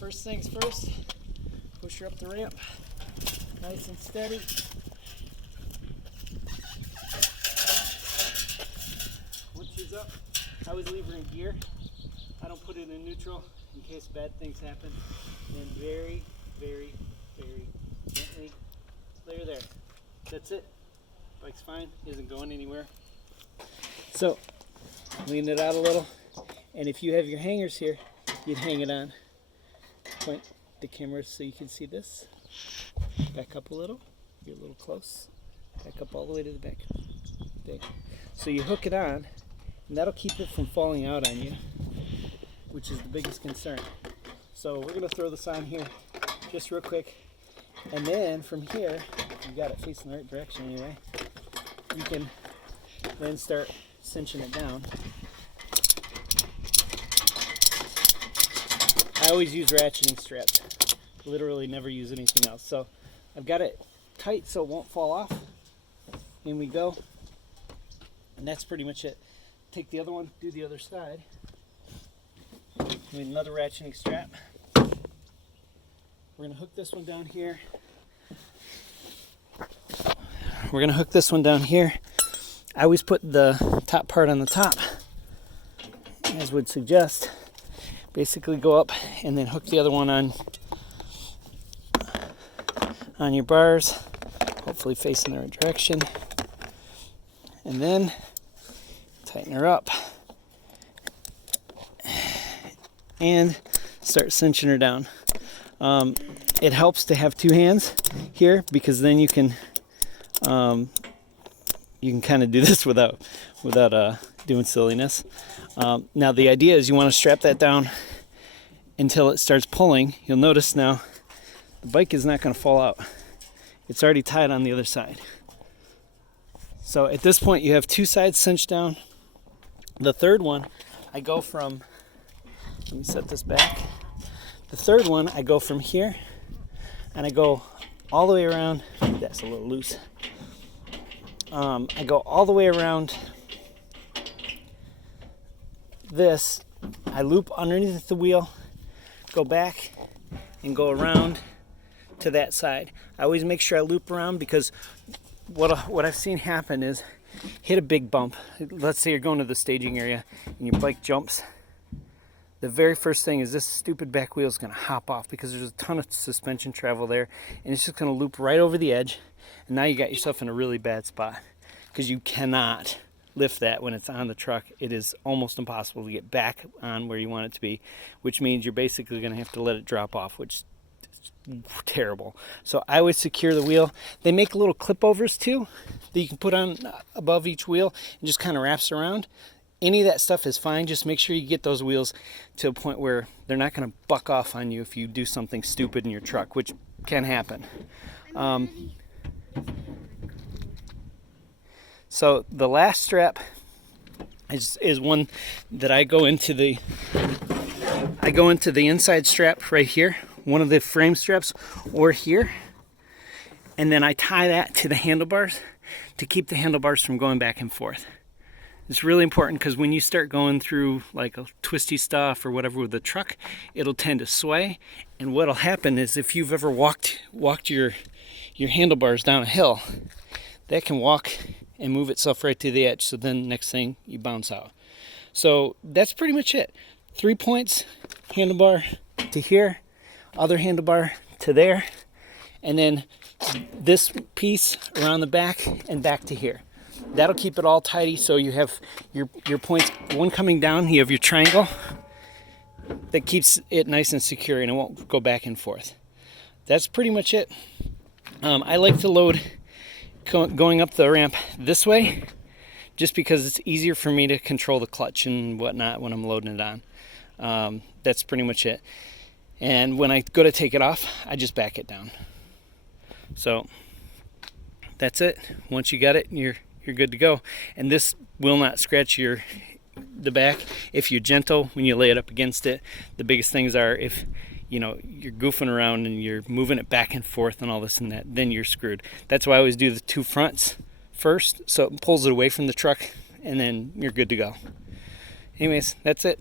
First things first, push her up the ramp, nice and steady. Once she's up, I always leave her in gear. I don't put it in neutral in case bad things happen. And very, very, very gently lay her there. That's it. Bike's fine, isn't going anywhere. So, lean it out a little, and if you have your hangers here, you'd hang it on. Point the camera so you can see this. Back up a little. You're a little close. Back up all the way to the back. There. So you hook it on, and that'll keep it from falling out on you, which is the biggest concern. So we're going to throw this on here just real quick, and then from here, you got it facing the right direction anyway, you can then start cinching it down. I always use ratcheting straps. Literally never use anything else. So I've got it tight so it won't fall off. In we go. And that's pretty much it. Take the other one, do the other side. Need another ratcheting strap. We're going to hook this one down here. We're going to hook this one down here. I always put the top part on the top, as would suggest. Basically go up and then hook the other one on your bars, hopefully facing the right direction, and then tighten her up and start cinching her down. It helps to have two hands here because then you can kind of do this without doing silliness. Now the idea is you want to strap that down until it starts pulling. You'll notice now the bike is not going to fall out. It's already tied on the other side. So at this point you have two sides cinched down. The third one I go from, let me set this back. The third one I go from here and I go all the way around. That's a little loose. I go all the way around this. I loop underneath the wheel, go back and go around to that side. I always make sure I loop around because what I've seen happen is hit a big bump. Let's say you're going to the staging area and your bike jumps. The very first thing is this stupid back wheel is going to hop off because there's a ton of suspension travel there, and it's just going to loop right over the edge, and now you got yourself in a really bad spot because you cannot lift that when it's on the truck. It is almost impossible to get back on where you want it to be, which means you're basically going to have to let it drop off, which is terrible. So I always secure the wheel. They make little clip overs too that you can put on above each wheel and just kind of wraps around. Any of that stuff is fine. Just make sure you get those wheels to a point where they're not going to buck off on you if you do something stupid in your truck, which can happen. So the last strap is one that I go into the inside strap right here, one of the frame straps, or here, and then I tie that to the handlebars to keep the handlebars from going back and forth. It's really important because when you start going through like a twisty stuff or whatever with the truck, it'll tend to sway, and what'll happen is if you've ever walked your handlebars down a hill, that can walk and move itself right to the edge, so then next thing you bounce out. So that's pretty much it. 3 points, handlebar to here, other handlebar to there, and then this piece around the back and back to here. That'll keep it all tidy, so you have your points, one coming down, you have your triangle that keeps it nice and secure and it won't go back and forth. That's pretty much it. I like to load going up the ramp this way just because it's easier for me to control the clutch and whatnot when I'm loading it on. That's pretty much it. And when I go to take it off, I just back it down. So that's it. Once you got it, you're good to go. And this will not scratch the back if you're gentle when you lay it up against it. The biggest things are if you're goofing around and you're moving it back and forth and all this and that, then you're screwed. That's why I always do the two fronts first, so it pulls it away from the truck, and then you're good to go. Anyways, that's it.